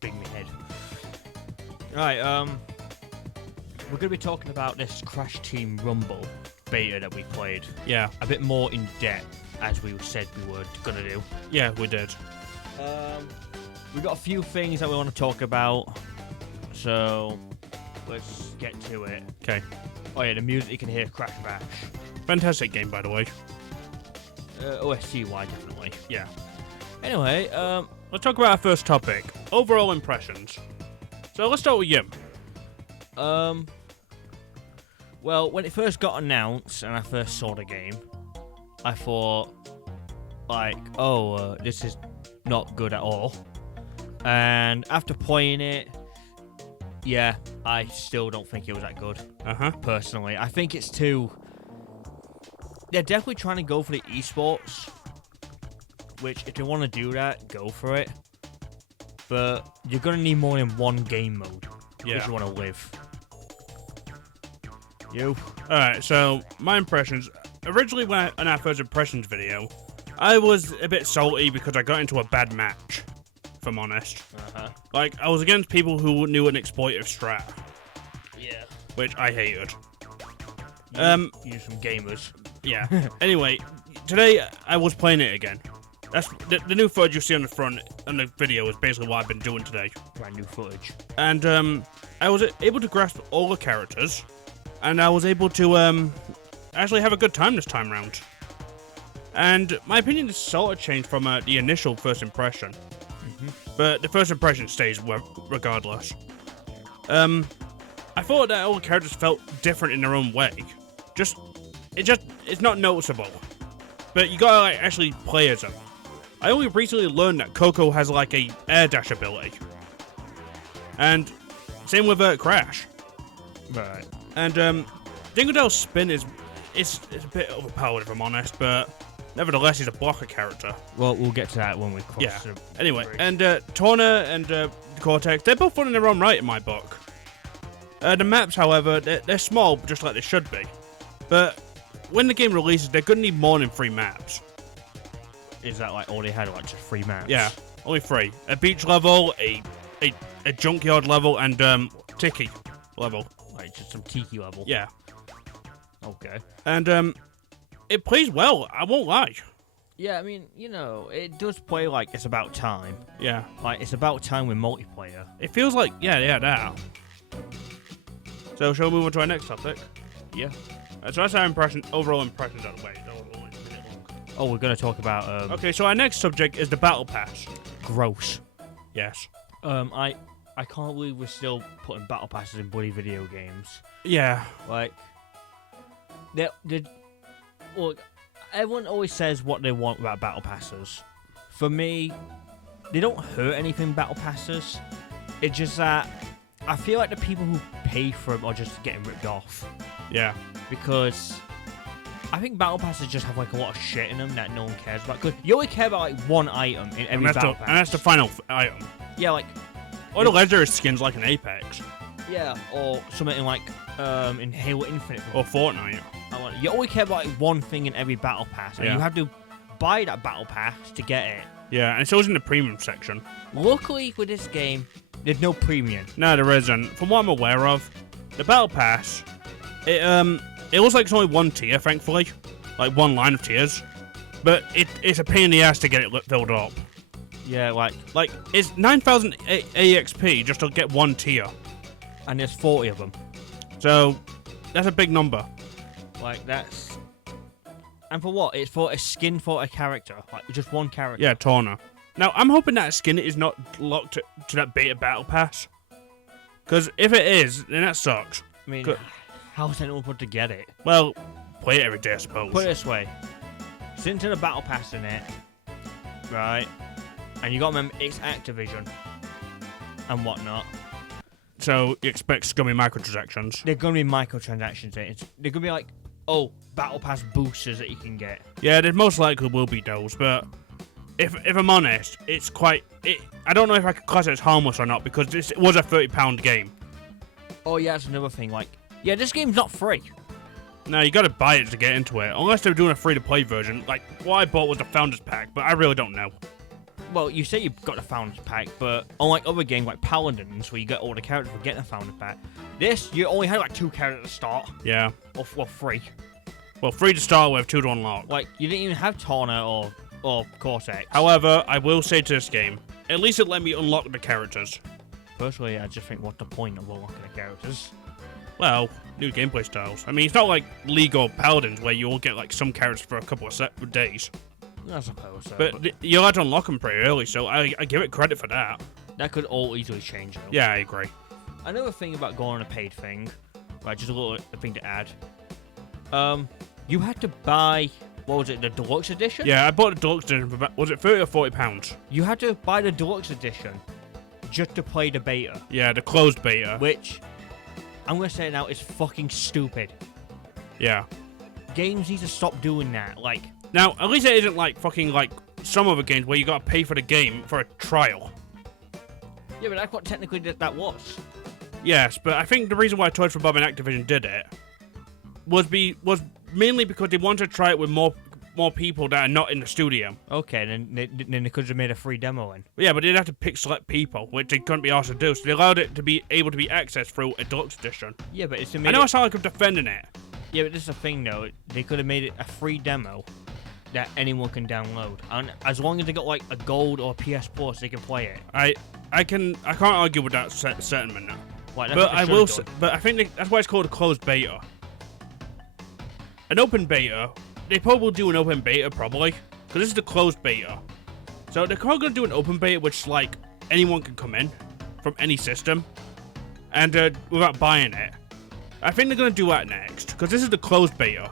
big in my head. Right, we're going to be talking about this Crash Team Rumble beta that we played. Yeah. A bit more in depth, as we said we were going to do. Yeah, we did. We've got a few things that we want to talk about, so let's get to it. Okay. Oh yeah, the music you can hear, Crash Bash. Fantastic game, by the way. OST-wise, definitely. Yeah. Anyway, let's talk about our first topic. Overall impressions. So let's start with you. Well, when it first got announced and I first saw the game, I thought, like, this is not good at all. And after playing it, yeah, I still don't think it was that good. Personally, I think it's too. They're definitely trying to go for the esports, which if you want to do that, go for it. But you're gonna need more than one game mode if you want to live. You? Alright, so my impressions. Originally, in our first impressions video, I was a bit salty because I got into a bad match, if I'm honest. Like, I was against people who knew an exploitive strat. Yeah. Which I hated. You some gamers. Yeah. Anyway, today I was playing it again. That's the new footage you see on the front on the video is basically what I've been doing today. Brand new footage. And I was able to grasp all the characters, and I was able to actually have a good time this time round. And my opinion is sort of changed from the initial first impression, but the first impression stays regardless. I thought that all the characters felt different in their own way. It's not noticeable, but you gotta like actually play as them. I only recently learned that Coco has like a air dash ability, and same with Crash. Right. And Dingodale's spin is a bit overpowered if I'm honest, but nevertheless he's a blocker character. Well, we'll get to that when we cross. Yeah. The Anyway, bridge. and Torna and Cortex, they're both fun in their own right in my book. The maps, however, they're small, just like they should be. But when the game releases, they're gonna need more than 3 maps. Is that like all they had, like just 3 maps? Yeah, only 3. A beach level, a junkyard level, and Tiki level. Like just some tiki level. Yeah. Okay. And it plays well. I won't lie. Yeah, I mean, it does play like it's about time. Yeah. Like it's about time with multiplayer. It feels like that. So shall we move on to our next topic? Yeah. So that's our overall impressions out of the way. Oh, we're gonna talk about Okay, so our next subject is the Battle Pass. gross. Yes. I can't believe we're still putting battle passes in bloody video games. Yeah. Like, well, everyone always says what they want about battle passes. For me, they don't hurt anything, battle passes. It's just that I feel like the people who pay for them are just getting ripped off. Yeah. Because I think battle passes just have like a lot of shit in them that no one cares about. Because you only care about like one item in every battle pass. And that's the final item. Yeah, like... Or the legendary skins like an Apex. Yeah, or something like in Halo Infinite. Or Fortnite. You only care about like one thing in every battle pass, and you have to buy that battle pass to get it. Yeah, and it's always in the premium section. Luckily with this game, there's no premium. No, there isn't. From what I'm aware of, the battle pass, it looks like it's only one tier, thankfully, like one line of tiers, but it's a pain in the ass to get it filled up. Yeah, like it's 9,000 EXP just to get one tier, and there's 40 of them. So that's a big number. Like that's, and for what? It's for a skin for a character, like just one character. Yeah, Torna. Now I'm hoping that skin is not locked to that beta battle pass, because if it is, then that sucks. I mean, how's anyone put to get it? Well, play it every day, I suppose. Put it this way: since there's a battle pass in it, right? And you got to remember, it's Activision and whatnot. So you expect scummy microtransactions? They're going to be microtransactions. They're going to be like, battle pass boosters that you can get. Yeah, there most likely will be those, but if I'm honest, it's quite... I don't know if I could class it as harmless or not, because it was a £30 game. Oh yeah, that's another thing. Like, yeah, this game's not free. No, you got to buy it to get into it, unless they're doing a free-to-play version. Like, what I bought was the Founders Pack, but I really don't know. well, you say you've got the Founders Pack, but unlike other games like Paladins, where you get all the characters for getting a Founders Pack, this, you only had like 2 characters to start. Yeah. Or 3. Well, 3 to start with, 2 to unlock. Like, you didn't even have Tawna or Cortex. However, I will say to this game, at least it let me unlock the characters. Personally, I just think, what's the point of unlocking the characters? Well, new gameplay styles. I mean, it's not like League or Paladins where you all get like some characters for a couple of days. I suppose so. But you're allowed to unlock them pretty early, so I give it credit for that. That could all easily change, though. Yeah, I agree. Another thing about going on a paid thing, right, just a little thing to add. You had to buy, what was it, the Deluxe Edition? Yeah, I bought the Deluxe Edition for about, was it 30 or 40 pounds? You had to buy the Deluxe Edition just to play the beta. Yeah, the closed beta. Which, I'm going to say it now, is fucking stupid. Yeah. Games need to stop doing that, like... Now, at least it isn't like fucking like some other games where you gotta pay for the game for a trial. Yeah, but that's what technically that was. Yes, but I think the reason why Toys for Bob and Activision did it was mainly because they wanted to try it with more people that are not in the studio. Okay, then they could have made a free demo in. Yeah, but they'd have to pick select people, which they couldn't be asked to do, so they allowed it to be able to be accessed through a Deluxe Edition. Yeah, but it's... I know I sound like I'm defending it. Yeah, but this is the thing, though. They could have made it a free demo that anyone can download, and as long as they got like a gold or PS Plus, they can play it. I can't argue with that sentiment now. Right, but I will say, but I think that's why it's called a closed beta. An open beta, they probably will do an open beta probably, because this is the closed beta. So they're probably gonna do an open beta, which like anyone can come in from any system, and without buying it. I think they're gonna do that next, because this is the closed beta.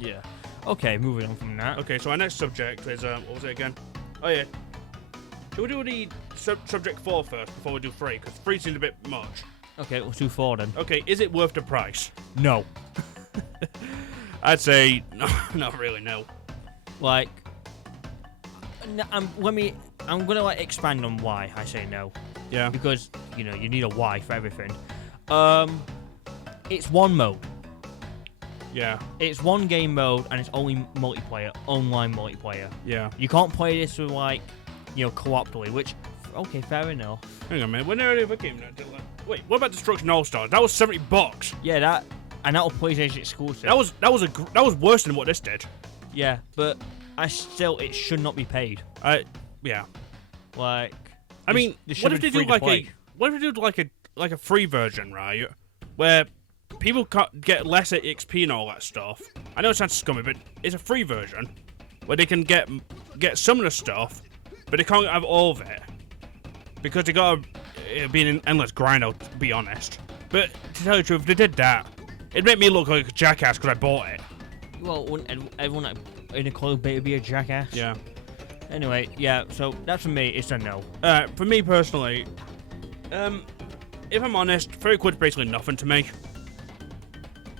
Yeah. Okay, moving on from that. Okay, so our next subject is, what was it again? Oh yeah. Should we do the subject 4 first before we do 3? Because 3 seems a bit much. Okay, let's do 4 then. Okay, is it worth the price? No. I'd say, no, not really, no. Like, I'm gonna like expand on why I say no. Yeah. Because, you know, you need a why for everything. It's one mode. Yeah. It's one game mode, and it's only multiplayer, online multiplayer. Yeah. You can't play this with, like, you know, co-oply, which, okay, fair enough. Hang on a minute, when did I game that? Wait, what about Destruction All-Stars? That was $70. Yeah, that was PlayStation exclusive. That was worse than what this did. Yeah, but it should not be paid. Yeah. Like, I mean, what if they do like a free version, right? Where people can't get less XP and all that stuff. I know it sounds scummy, but it's a free version where they can get some of the stuff, but they can't have all of it because they gotta be an endless grind. I'll be honest. But to tell you the truth, if they did that, it'd make me look like a jackass because I bought it. Well, wouldn't everyone in a closed beta be a jackass? Yeah. Anyway, yeah. So that's for me. It's a no. For me personally, if I'm honest, 30 quid's basically nothing to me.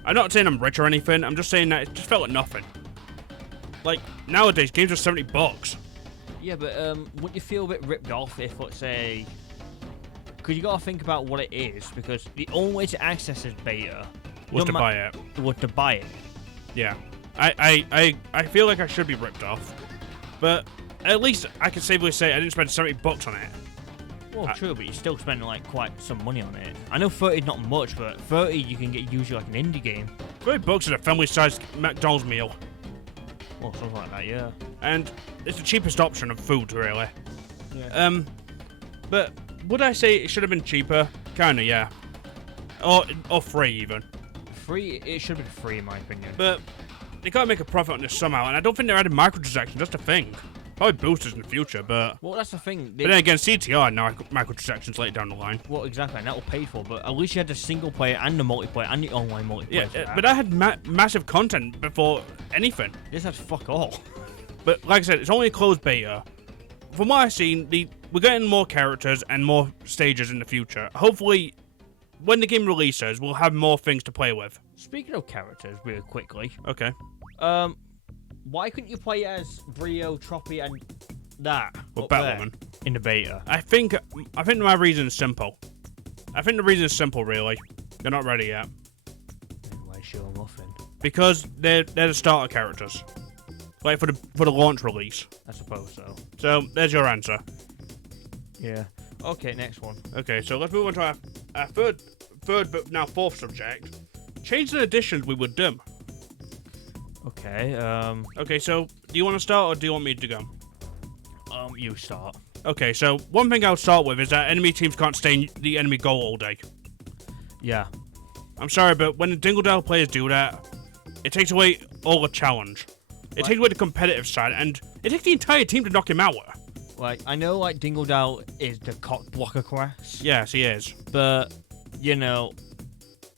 I'm not saying I'm rich or anything, I'm just saying that it just felt like nothing. Like, nowadays, games are $70. Yeah, but wouldn't you feel a bit ripped off if, let's say... Because you gotta think about what it is, because the only way to access this beta... Was to buy it. Was to buy it. Yeah. I feel like I should be ripped off. But at least I can safely say I didn't spend $70 on it. Well, true, but you're still spending like quite some money on it. I know 30 is not much, but 30 you can get usually like an indie game. $30 is a family-sized McDonald's meal. Well, something like that, yeah. And it's the cheapest option of food, really. Yeah. But would I say it should have been cheaper? Kinda, yeah. Or free even. Free? It should have been free in my opinion. But they gotta make a profit on this somehow, and I don't think they're adding microtransactions. That's the thing. Probably boosters in the future, but... Well, that's the thing. But then again, CTR now microtransactions later down the line. Well, exactly, and that will pay for, but at least you had the single player and the multiplayer and the online multiplayer. Yeah, but I had massive content before anything. This has fuck all. But like I said, it's only a closed beta. From what I've seen, we're getting more characters and more stages in the future. Hopefully, when the game releases, we'll have more things to play with. Speaking of characters, really quickly. Okay. Why couldn't you play as Brio, Troppy, and that? Well, Batwoman. In the beta. I think my reason is simple. I think the reason is simple, really. They're not ready yet. Why show them off then? Because they're the starter characters. Like for the launch release. I suppose so. So there's your answer. Yeah. Okay, next one. Okay, so let's move on to our third but now fourth subject. Change and additions we would do. Okay, Okay, so do you want to start or do you want me to go? you start. Okay, so one thing I'll start with is that enemy teams can't stay in the enemy goal all day. Yeah. I'm sorry, but when the Dingodile players do that, it takes away all the challenge. It takes away the competitive side, and it takes the entire team to knock him out. Like, I know, like, Dingodile is the cock blocker class. Yes, he is. But, you know,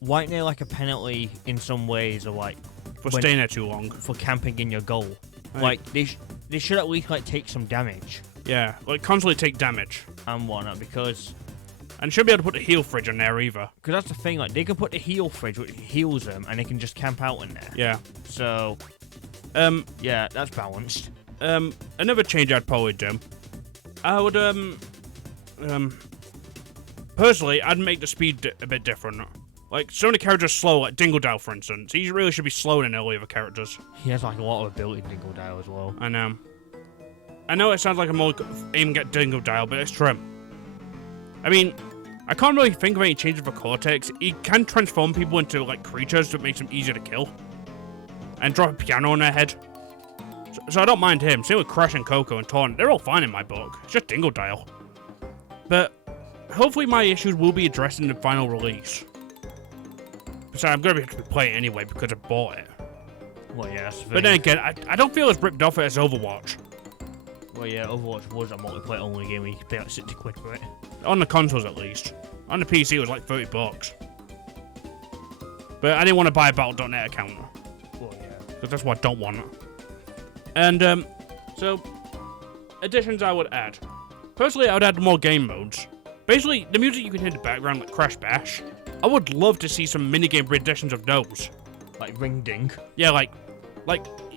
White Nail, like, a penalty in some ways, or, like... For staying there too long. For camping in your goal. Right. Like, they should at least, like, take some damage. Yeah, like, constantly take damage. And whatnot, because... And shouldn't be able to put the heal fridge in there either. Because that's the thing, like, they can put the heal fridge, which heals them, and they can just camp out in there. Yeah. So... yeah, that's balanced. Another change I'd probably do. I would, personally, I'd make the speed a bit different. Like, some of the characters slow, like Dingodile, for instance. He really should be slower than all the other characters. He has, like, a lot of ability in Dingodile as well. I know. I know it sounds like I'm more aiming at Dingodile, but it's true. I mean, I can't really think of any changes for Cortex. He can transform people into, like, creatures that makes them easier to kill. And drop a piano on their head. So I don't mind him. Same with Crash and Coco and Taunt. They're all fine in my book. It's just Dingodile. But hopefully my issues will be addressed in the final release. Besides, I'm going to have to play it anyway because I bought it. Well, yeah, that's the thing. But then again, I don't feel as ripped off as Overwatch. Well, yeah, Overwatch was a multiplayer only game where you could pay like 60 quid for it. On the consoles, at least. On the PC, it was like 30 bucks. But I didn't want to buy a Battle.net account. Well, yeah. Because that's what I don't want. And, so, additions I would add. Personally, I would add more game modes. Basically, the music you can hear in the background, like Crash Bash, I would love to see some minigame renditions of those. Like Ring Ding. Yeah, like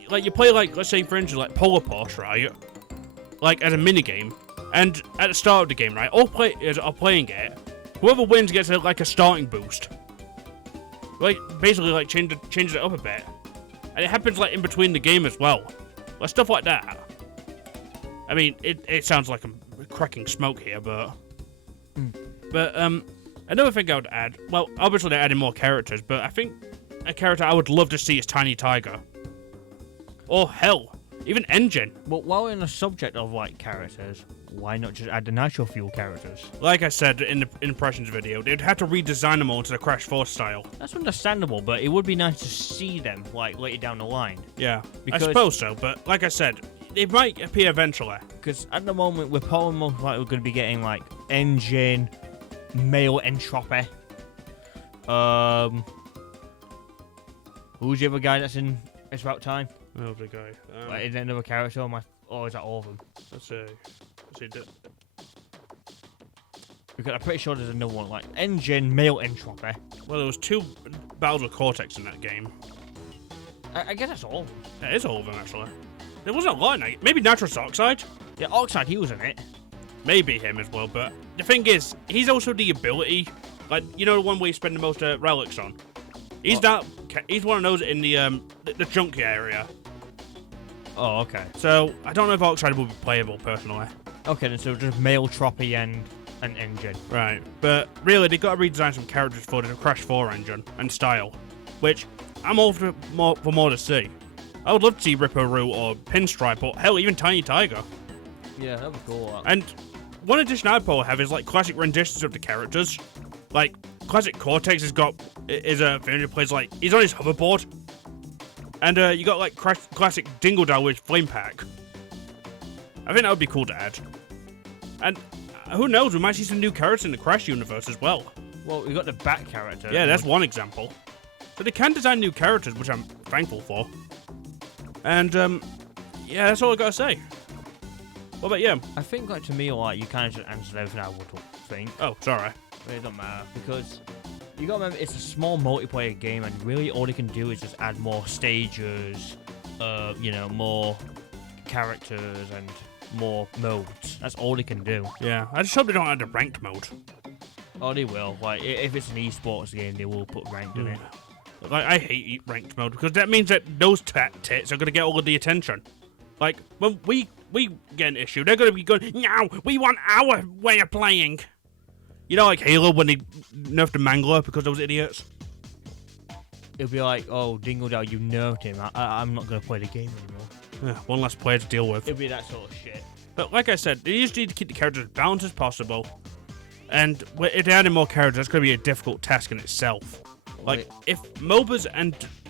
you play, like, let's say, for instance, like Polar Posh, right? Like, as a minigame. And at the start of the game, right, all players are playing it. Whoever wins gets, like, a starting boost. Like, basically, like, change it up a bit. And it happens, like, in between the game as well. Like, stuff like that. I mean, it sounds like I'm cracking smoke here, but... But, another thing I would add... Well, obviously they're adding more characters, but I think a character I would love to see is Tiny Tiger. Or, hell, even Engine. But while we're on the subject of, like, characters, why not just add the Nitro Fuel characters? Like I said in the impressions video, they'd have to redesign them all into the Crash 4 style. That's understandable, but it would be nice to see them, like, later down the line. Yeah, Because- I suppose so, but like I said, they might appear eventually. Because at the moment, we're probably most likely going to be getting, like, Engine, Male Entropy. Who's the other guy that's in It's About Time? Oh, the guy. Like, is there another character, or is that all of them? Let's see. Because I'm pretty sure there's another one, like Engine, Male Entropy. Well, there was 2 battles with Cortex in that game. I guess that's all of them. That is all of them, actually. There wasn't a lot in it. Maybe Nitrous Oxide? Yeah, Oxide, he was in it. Maybe him as well, but the thing is, he's also the ability, like, you know the one where you spend the most relics on? He's he's one of those in the junk area. Oh, okay. So, I don't know if Oxide will be playable, personally. Okay, then so just Male Tropy and an Engine. Right, but really, they've got to redesign some characters for the Crash 4 engine and style, which I'm all for more to see. I would love to see Ripperoo or Pinstripe or, hell, even Tiny Tiger. Yeah, that'd be cool. And one addition I'd probably have is, like, classic renditions of the characters. Like, classic Cortex has got, is a thing that plays, like, he's on his hoverboard. And you got, like, classic Dingodile with Flame Pack. I think that would be cool to add. And who knows, we might see some new characters in the Crash universe as well. Well, we got the Bat character. Yeah, that's one example. So they can design new characters, which I'm thankful for. And, yeah, that's all I gotta say. What about you? I think, like, to me, like, you kind of just answered everything I would think. Oh, sorry. But it don't matter, because you gotta remember, it's a small multiplayer game, and really all they can do is just add more stages, you know, more characters, and more modes. That's all they can do. Yeah, I just hope they don't add a ranked mode. Oh, they will. Like, if it's an esports game, they will put ranked in it. Like, I hate ranked mode, because that means that those tits are gonna get all of the attention. Like, when we we get an issue, they're going to be going, no, we want our way of playing. You know, like Halo when they nerfed the Mangler because those idiots? It'll be like, oh, Dingle Dell, you nerfed him. I'm not going to play the game anymore. Yeah, one less player to deal with. It'll be that sort of shit. But like I said, they just need to keep the characters as balanced as possible. And if they add in more characters, that's going to be a difficult task in itself. Like, if MOBAs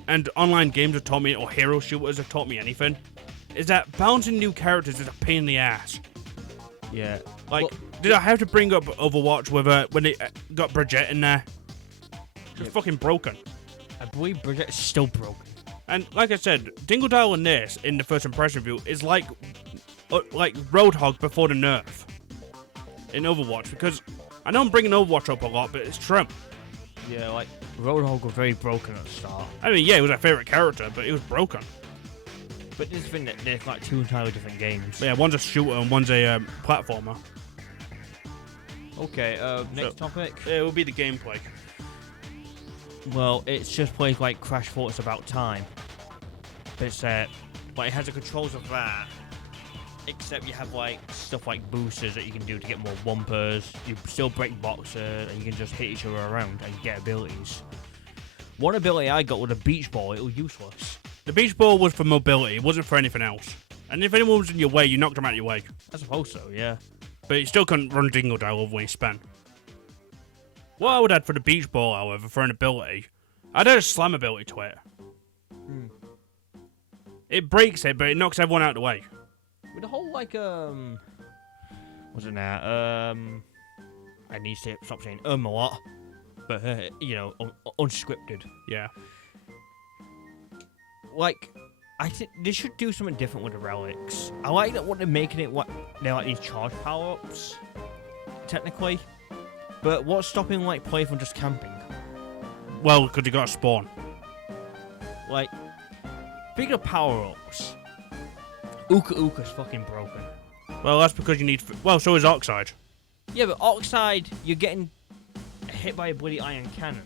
and online games have taught me, or hero shooters have taught me anything, is that balancing new characters is a pain in the ass. Yeah. Like, did I have to bring up Overwatch with when they got Brigitte in there? Just fucking broken. I believe Brigitte's still broken. And like I said, Dingle Dial in this, in the first impression review, is like Roadhog before the nerf in Overwatch, because I know I'm bringing Overwatch up a lot, but it's true. Yeah, like, Roadhog was very broken at the start. I mean, yeah, he was my favourite character, but he was broken. But this thing that they're like two entirely different games. Yeah, one's a shooter and one's a platformer. Okay, next topic. It will be the gameplay. Well, it's just plays like Crash Thought It's About Time. But it's but it has the controls of that. Except you have like stuff like boosters that you can do to get more wumpers. You still break boxes and you can just hit each other around and get abilities. One ability I got with a beach ball, it was useless. The beach ball was for mobility, it wasn't for anything else. And if anyone was in your way, you knocked them out of your way. I suppose so, yeah. But you still couldn't run Dingle Dial over when you spun. What I would add for the beach ball, however, for an ability, I'd add a slam ability to it. It breaks it, but it knocks everyone out of the way. With the whole, like, what's it now? I need to stop saying a lot. But, you know, unscripted. Yeah. Like, I think they should do something different with the relics. I like that what they're making it, what they're like these charge power-ups, technically. But what's stopping, like, play from just camping? Well, because you got to spawn. Like, speaking of power-ups, Uka Uka's fucking broken. Well, that's because you need... Well, so is Oxide. Yeah, but Oxide, you're getting hit by a bloody iron cannon.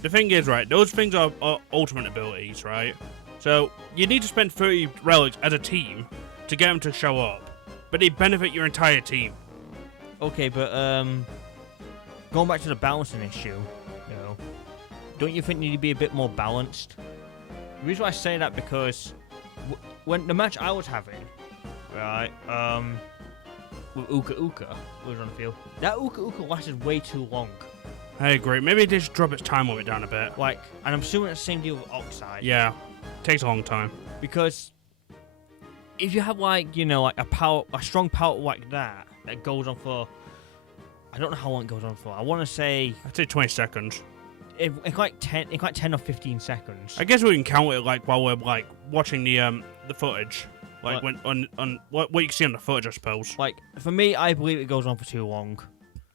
The thing is, right, those things are ultimate abilities, right? So, you need to spend 30 relics as a team to get them to show up. But they benefit your entire team. Okay, but, going back to the balancing issue, you know, don't you think you need to be a bit more balanced? The reason why I say that because when the match I was having, right, with Uka Uka, was on the field, that Uka Uka lasted way too long. I agree. Maybe they should drop its time limit down a bit. Like, and I'm assuming it's the same deal with Oxide. Yeah, takes a long time. Because if you have, like, you know, like a strong power like that goes on for, I don't know how long it goes on for. I want to say, I'd say 20 seconds. It's like 10 or 15 seconds. I guess we can count it like while we're like watching the footage, like when on what you can see on the footage, I suppose. Like, for me, I believe it goes on for too long.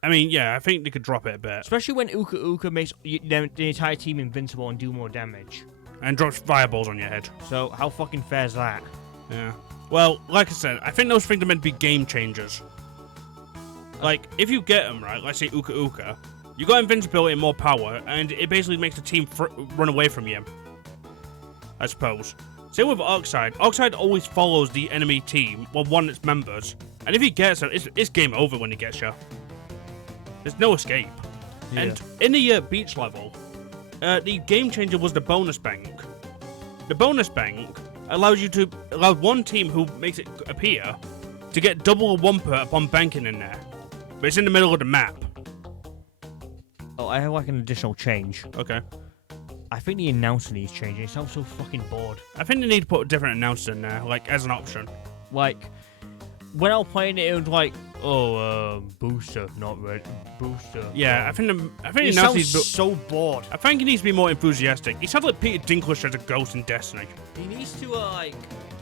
I mean, yeah, I think they could drop it a bit, especially when Uka Uka makes the entire team invincible and do more damage, and drops fireballs on your head. So how fucking fair is that? Yeah. Well, like I said, I think those things are meant to be game changers. Like, if you get them right, let's say Uka Uka, you got invincibility and more power, and it basically makes the team run away from you, I suppose. Same with Oxide. Oxide always follows the enemy team, well, one of its members, and if he gets it, it's game over when he gets you. There's no escape. Yeah. And in the beach level, the game changer was the bonus bank. The bonus bank allows one team who makes it appear to get double a wumper upon banking in there. But it's in the middle of the map. Oh, I have like an additional change. Okay. I think the announcer needs changing. It sounds so fucking bored. I think they need to put a different announcer in there, like, as an option. Like, when I was playing it, it was like, booster, not red, booster. Yeah, I think he sounds so bored. I think he needs to be more enthusiastic. He sounds like Peter Dinklage as a ghost in Destiny. He needs to,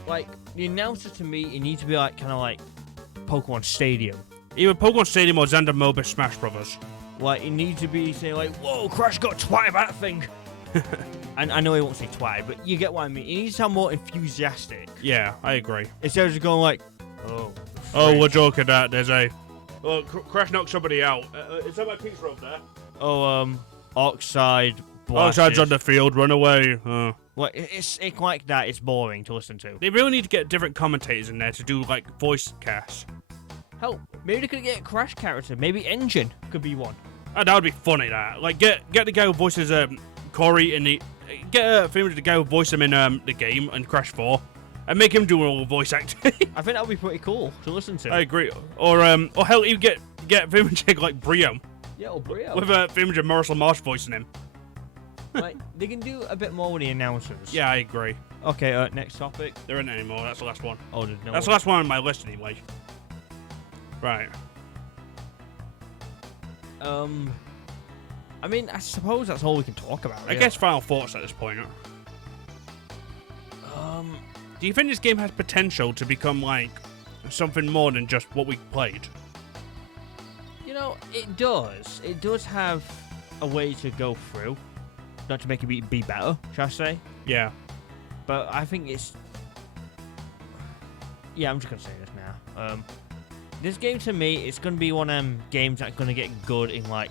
like, the announcer to me, he needs to be like, kind of like Pokemon Stadium. Either Pokemon Stadium or Xander Mobis Smash Brothers. Like, he needs to be saying like, whoa, Crash got twatted by that thing. And I know he won't say twatted, but you get what I mean. He needs to sound more enthusiastic. Yeah, I agree. Instead of just going like, we're joking that there's a... Crash knocked somebody out. Is that my pizza over there? Oxide Outside's on the field, run away. Well, it's like that. It's boring to listen to. They really need to get different commentators in there to do like voice casts. Hell, maybe they could get a Crash character. Maybe Engine could be one. Oh, that would be funny. That like get the guy who voices Corey in the the guy who voiced him in the game and Crash 4, and make him do all the voice acting. I think that would be pretty cool to listen to. I agree. Or hell, you get Vimajig like Brio. Yeah, or Brio. With Vimajig Marisol Marsh voicing him. Like, they can do a bit more with the announcers. Yeah, I agree. Okay, next topic. There isn't anymore. That's the last one. Oh, there's no. That's the last one on my list anyway. Right. I mean, I suppose that's all we can talk about. I guess final thoughts at this point. Do you think this game has potential to become like something more than just what we played? You know, it does. It does have a way to go through, not to make it be better, shall I say? Yeah. But I think it's. Yeah, I'm just gonna say this now. This game to me, it's gonna be one of them games that's gonna get good in like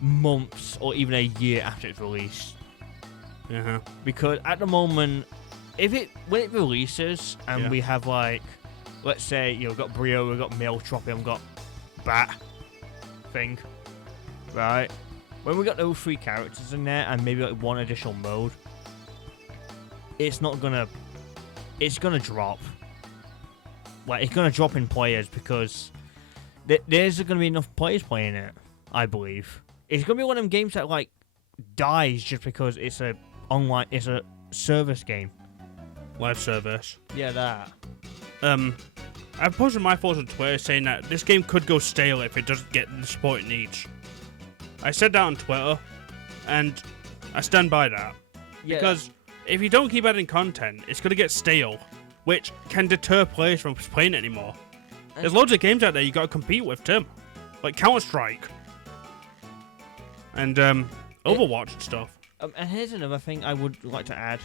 months or even a year after it's released. Uh-huh. Because at the moment, when it releases and we have like, let's say we've got Brio, we've got Mailtroppy, we've got Bat thing, right? When we got those 3 characters in there and maybe like one additional mode, it's gonna drop. Like, it's gonna drop in players because there's gonna be enough players playing it, I believe. It's gonna be one of them games that like dies just because it's a service game. Live service. Yeah, that. I've posted my thoughts on Twitter saying that this game could go stale if it doesn't get the support it needs. I said that on Twitter, and I stand by that. Yeah. Because if you don't keep adding content, it's going to get stale, which can deter players from playing it anymore. There's loads of games out there you got to compete with, Tim. Like Counter-Strike. And Overwatch and stuff. And here's another thing I would like to add,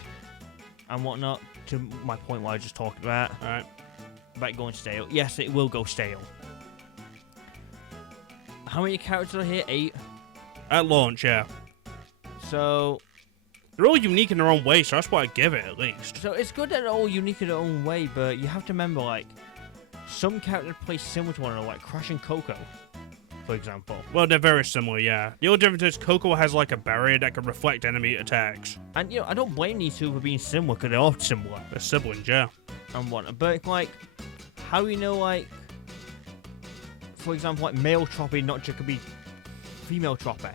and whatnot, to my point what I just talked about. Alright. About going stale. Yes, it will go stale. How many characters are here? 8? At launch, yeah. So... They're all unique in their own way, so that's what I give it, at least. So it's good that they're all unique in their own way, but you have to remember, like, some characters play similar to one another, like Crash and Coco, for example. Well, they're very similar, yeah. The only difference is Coco has, like, a barrier that can reflect enemy attacks. And, I don't blame these two for being similar, because they're all similar. They're siblings, yeah. And whatnot. But, like, how do you know, like, for example, like, male Troppy not just could be female Troppy?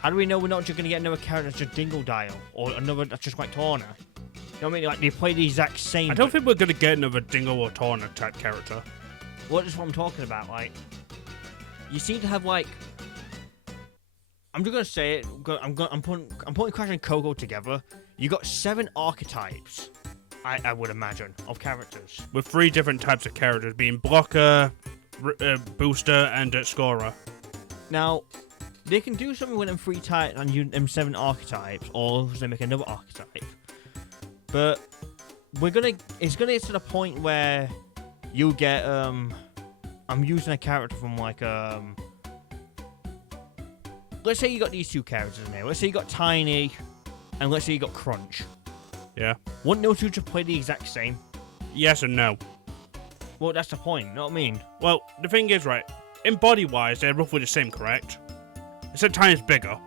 How do we know we're not just going to get another character that's just Dingle Dial, or another that's just like Torna? You know what I mean? Like, they play the exact same. I don't think we're going to get another Dingle or Torna type character. Well, that's what I'm talking about. Like, you seem to have, like... I'm just going to say it. I'm putting Crash and Coco together. You got 7 archetypes, I would imagine, of characters. With 3 different types of characters, being Blocker, Booster, and Scorer. Now... They can do something with them 3 types and them 7 archetypes, or they make another archetype. But it's gonna get to the point where you get I'm using a character from like let's say you got these 2 characters in there. Let's say you got Tiny, and let's say you got Crunch. Yeah. Wouldn't those 2 just play the exact same? Yes and no. Well, that's the point. You know what I mean? Well, the thing is, right, in body-wise, they're roughly the same, correct? Except Tiny's bigger,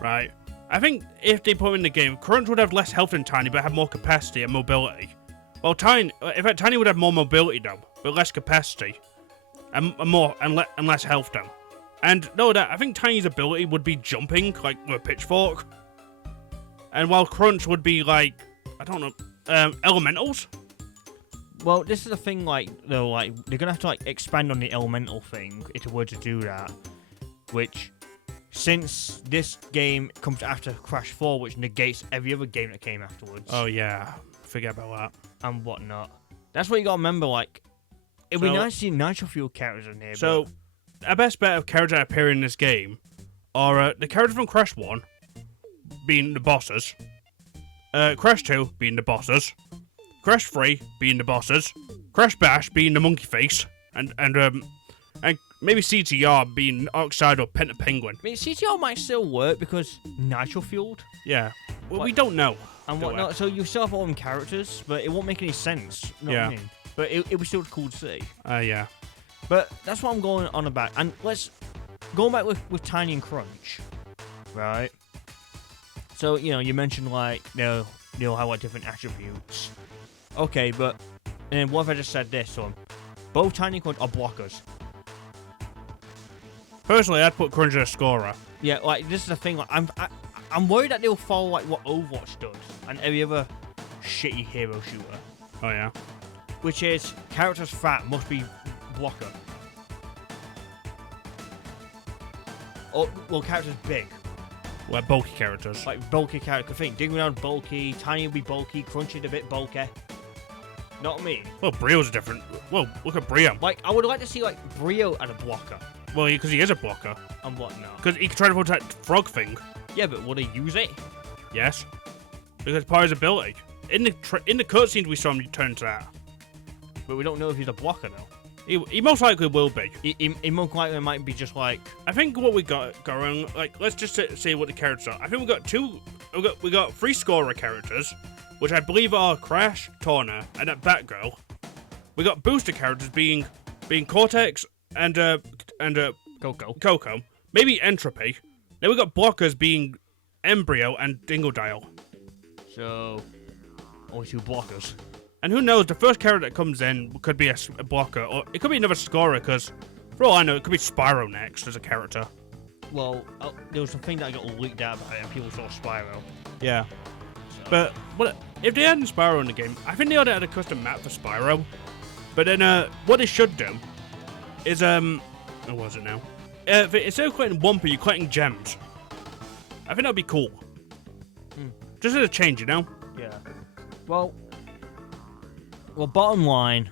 right? I think if they put him in the game, Crunch would have less health than Tiny, but have more capacity and mobility. Well, Tiny would have more mobility though, but less capacity, and less health though. And no, that I think Tiny's ability would be jumping, like with a pitchfork, and while Crunch would be like, I don't know, elementals. Well, this is the thing, like, though, like, they're gonna have to like expand on the elemental thing if they were to do that, which. Since this game comes after Crash 4, which negates every other game that came afterwards. Oh, yeah. Forget about that. And whatnot. That's what you gotta remember, like... It'd be nice to see Nitro Fuel characters in here, So, our best bet of characters that appear in this game are the characters from Crash 1, being the bosses. Crash 2, being the bosses. Crash 3, being the bosses. Crash Bash, being the monkey face. And maybe CTR being Oxide or Penta Penguin. I mean, CTR might still work because nitro fueled Yeah. Well, What- we don't know. and do whatnot. So you still have all them characters, but it won't make any sense. You know what I Yeah. mean? But it was still cool to see. Yeah. But that's what I'm going on about. And let's go back with Tiny and Crunch, right? So you mentioned like they'll have like different attributes. Okay, but and then what if I just said this to them? Both Tiny and Crunch are blockers. Personally, I'd put Crunch as a scorer. Yeah, like this is the thing. Like I'm worried that they'll follow like what Overwatch does and every other shitty hero shooter, Oh, yeah. which is characters fat must be blocker. Oh, well, characters big, Well, bulky characters. like bulky character. Think Diggy around bulky, Tiny will be bulky, Crunchy a bit bulky. Know what I mean? Well, Brio's different. Well, look at Brio. Like I would like to see like Brio as a blocker Well, because he is a blocker. and whatnot. Because he can try to protect Frog thing. Yeah, but would he use it? Yes. Because part of his ability. In the cutscenes we saw him turn to that. But we don't know if he's a blocker though. He most likely will be. He most likely might be just like I think what we got going, like, let's just say what the characters are. I think we got 3 scorer characters, which I believe are Crash, Torna, and that Batgirl. We got booster characters being Cortex and Coco, maybe Entropy. Then we got blockers being Embryo and Dingodile. so only 2 blockers. And who knows, the first character that comes in could be a blocker, or it could be another scorer, because for all I know, it could be Spyro next as a character. Well, there was something that got leaked out about it, and people saw Spyro. Yeah. So. But if they had Spyro in the game, I think they ought to add a custom map for Spyro. But then what they should do is what was it now? Instead of collecting Wumpa, you're collecting gems. I think that'd be cool. Just as a change, you know? Yeah. Well, bottom line,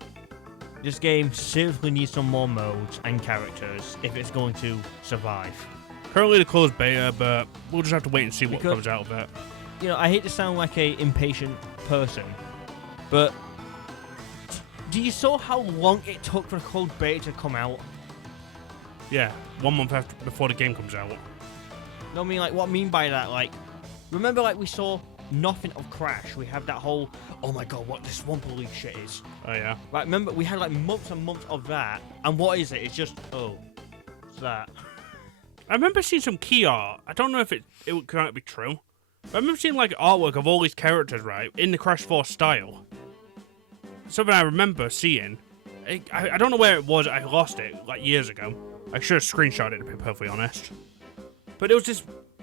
this game seriously needs some more modes and characters if it's going to survive. Currently the closed beta, but we'll just have to wait and see what Because- comes out of it. I hate to sound like a impatient person, but do you saw how long it took for the closed beta to come out? Yeah, 1 month before the game comes out. No, I mean, like, what I mean by that, like, remember, like, we saw nothing of Crash. We have that whole, oh my god, what this Wumpa League shit is. Oh yeah. Like, remember, we had, like, months and months of that, and what is it? It's just, oh, it's that. I remember seeing some key art. I don't know if it can't be true. But I remember seeing like artwork of all these characters, right, in the Crash 4 style. Something I remember seeing. I don't know where it was. I lost it like years ago. I should have screenshot it to be perfectly honest. But it was this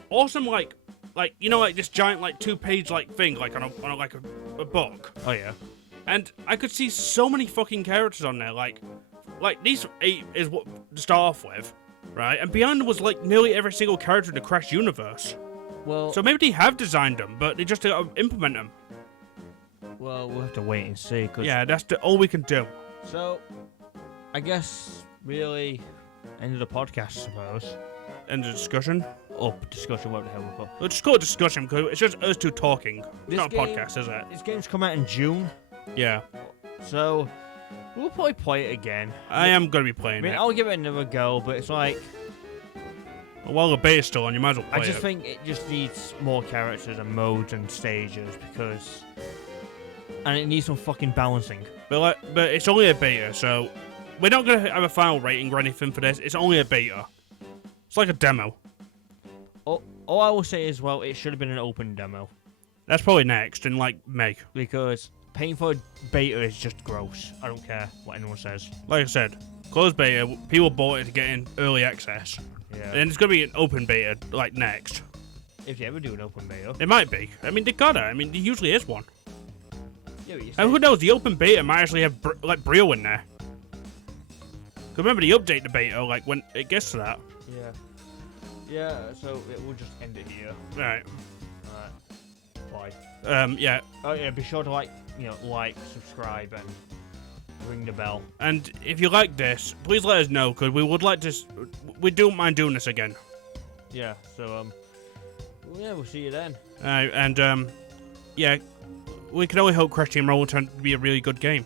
awesome like this giant like 2-page like thing like on a book. Oh, yeah. And I could see so many fucking characters on there. Like these 8 is what to start off with, right? And behind was like nearly every single character in the Crash universe. Well, So maybe they have designed them, but they just implement them. we'll have to wait and see. Cause, Yeah, that's all we can do. So, I guess, really, end of the podcast, I suppose. End of discussion. Or discussion, whatever the hell we call it. Let's just call it discussion because it's just us two talking. It's This not a game- podcast, is it? This game's come out in June, Yeah. so we'll probably play it again. I am going to be I playing mean, it. I'll give it another go, but it's like, While the beta's still on, you might as well play I just it. think it just needs more characters and modes and stages because... And it needs some fucking balancing. But it's only a beta, so we're not going to have a final rating or anything for this. It's only a beta. It's like a demo. All I will say is, well, it should have been an open demo. That's probably next in like May. Because paying for a beta is just gross. I don't care what anyone says. Like I said, closed beta, people bought it to get in early access. Yeah. And it's going to be an open beta, like next. If you ever do an open beta. It might be. I mean, they gotta. I mean, there usually is one. Yeah, but you And who knows, the open beta might actually have, like, Brio in there. Because remember, they update the beta, like, when it gets to that. Yeah. Yeah, so we'll just end it here. Right. Alright. Bye. Yeah. Oh yeah, be sure to like, subscribe and ring the bell. And if you like this, please let us know, because we would like to... We don't mind doing this again. Yeah, so, yeah, we'll see you then. And, yeah, we can only hope Crash Team Roll will turn to be a really good game.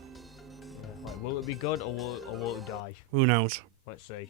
Like, will it be good or will it die? Who knows? Let's see.